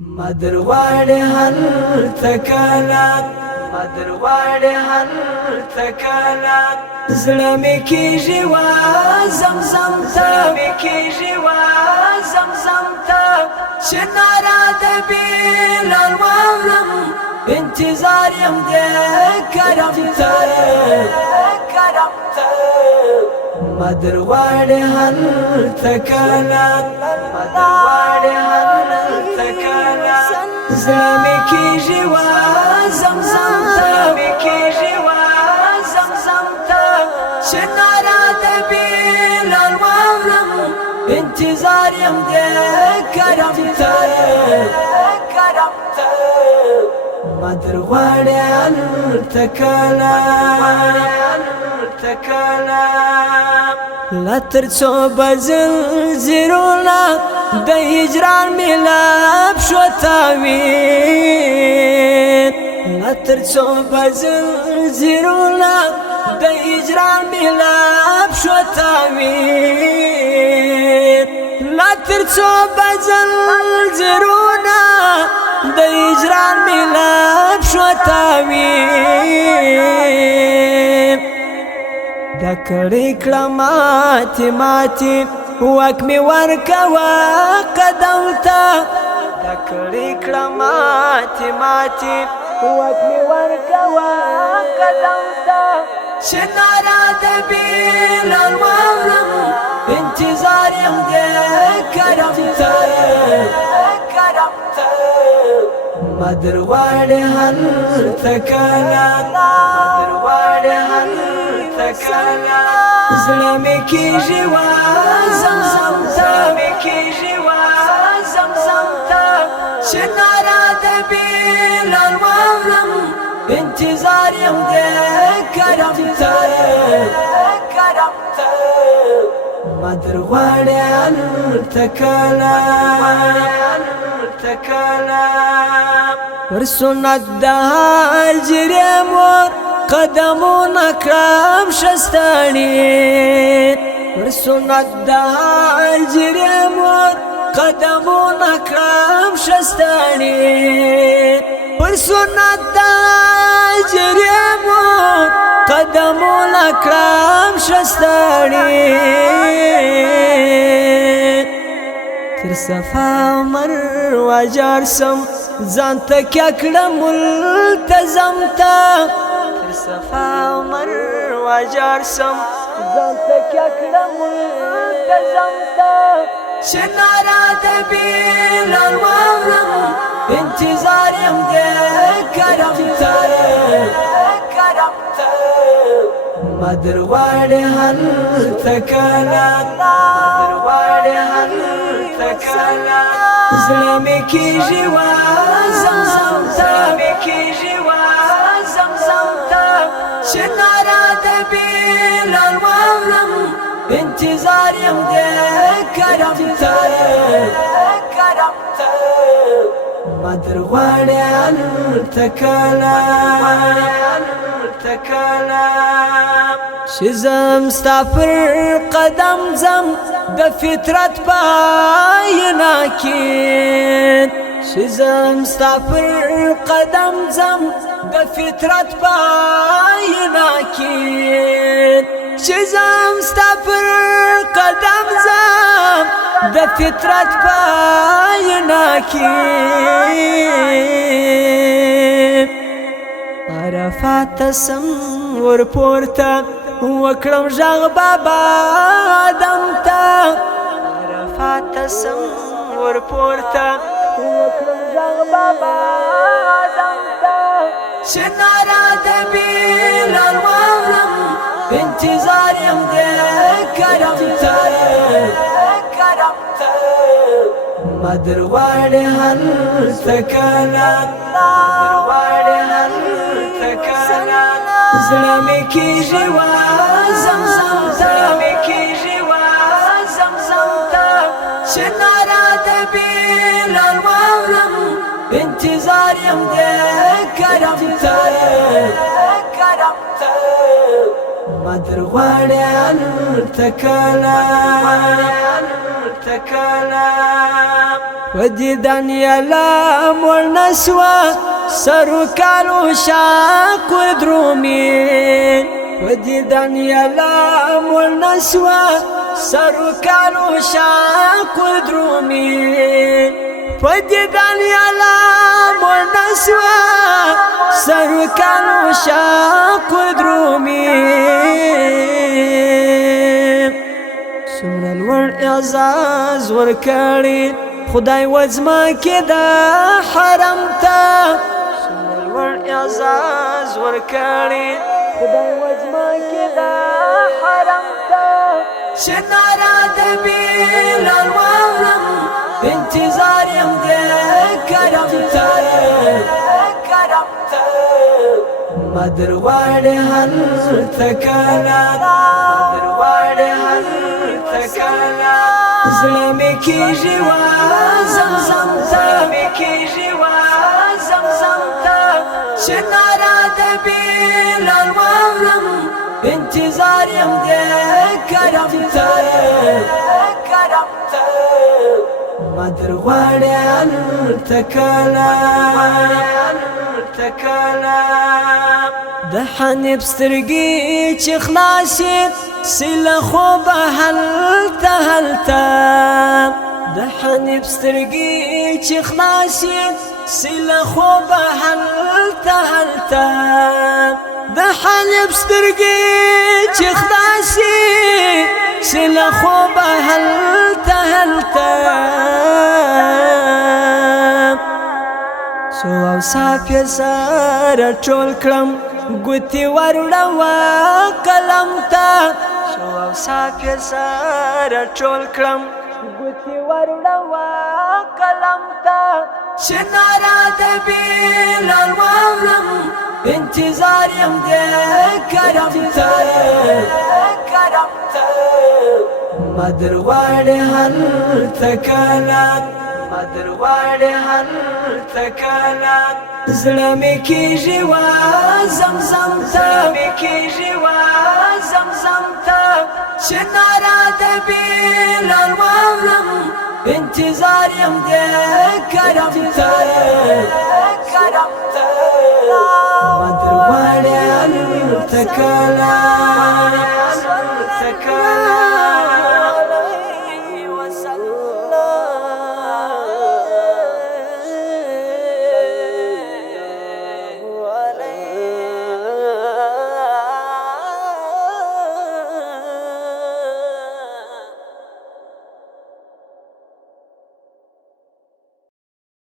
مدرواړې هلته کله مدرواړې هلته کله زړه مې کېږي وا زمزم ته مې کېږي وا زمزم ته چې ناره د بلال واورم انتظار یم د کرم ته کرم ته مدرواړې هلته کله مدرواړې هلته کله زړه مې کېږي وا زمزم ته مې کېږي وا زمزم ته چې ناره د بلال واورم انتظار یم د کرم ته کرم ته مدرواړې هلته کله لا تر څو بزلزلونه د هجران ملاب شو تاوین لا تر څو بزلزلونه د هجران ملاب شو تاوین لا تر څو بزلزلونه د هجران ملاب شو تاوین دا کړي کړه ماتې ماتې واک مې ورکوه قدم ته دا کړي کړه ماتې ماتې واک مې ورکوه قدم ته چې ناره د بلال واورم انتظار یم د کرم ته کرم ته مدرواړې هلته کله مدرواړې هلته کله زړه مې کېږي وا زمزم ته مې کېږي وا زمزم ته چې ناره د بلال واورم انتظار یم د کرم ته کرم ته مدرواړې هلته کله پر سنت د هاجرې مور قدمونه کړم شستاړي پر سنت د هاجرې مور قدمونه کړم شستاړي پر سنت د هاجرې مور قدمونه کړم شستاړي تر صفا مروه جار سم ځان ته کیا کړم ملتزم ته تر صفا مروه جار سم ځان ته کیا کړم ملتزم ته چې ناره د بلال واورم انتظار یم د کرم ته کرم ته مدرواړې هلته کله مدرواړې هلته کله زړه مې کېږي وا زمزم ته مې کېږي وا زمزم ته چې ناره د بلال واورم انتظار یم د کرم ته کرم ته مدرواړې هلته کله چې زم ستا پر قدم ځم د فطرت په آیینه کې چې زم ستا پر قدم ځم د فطرت په آیینه کې چې زم ستا پر قدم ځم د فطرت په آیینه کې عرفات سم ورپورته وکړم غږ بابا آدم ته عرفات سم ورپورته وکړم غږ بابا آدم ته چې ناره د بلال واورم انتظار یم د کرم ته کرم ته مدرواړې هلته کله مدرواړې هلته کله زړه مې کېږي وا زمزم ته مې کېږي وا زمزم ته چې ناره د بلال واورم انتظار یم د کرم ته کرم ته مدرواړې هلته کله كلام ودیدن یلام ورنسوا سرو کالو شاک و درومین ودیدن یلام ورنسوا سرو کالو شاک و درومین ودیدن یلام ورنسوا سرو کالو شاک و درومین سمر الور اعزاز ورکړي خدای وزما کې دا حرم تا سمر الور اعزاز ورکړي خدای وزما کې دا حرم تا شنارا د بلال وارم انتظار يم دې کرم تا مدر واړه هل تکانا مدر واړه هل تکانا زلمي کیږي وا زمزم ته زلمي کیږي وا زمزم ته شنارا د بلال وارم انتظار يم دې کرم ته مدر واړه هل تکانا د حنیب سترګې چې خلاصې سله خوب هلته هلته د حنیب سترګې چې خلاصې سله خوب هلته هلته د حنیب سترګې چې خلاصې سله خوب هلته هلته سو او صافی سره ټول کړم ګوتې وروړه قلم ته سو او صافی سره ټول کړم ګوتې وروړه قلم ته شنارا د بلال وارم انتظار یم دې کرم ته مدر واړه هل تکانا مدر واړه هل تکانا زړه مې کیږي وا زمزم ته مې کیږي وا زمزم ته شنارا د بلال وارم انتظار یم دې کرم ته مدر واړه هل تکانا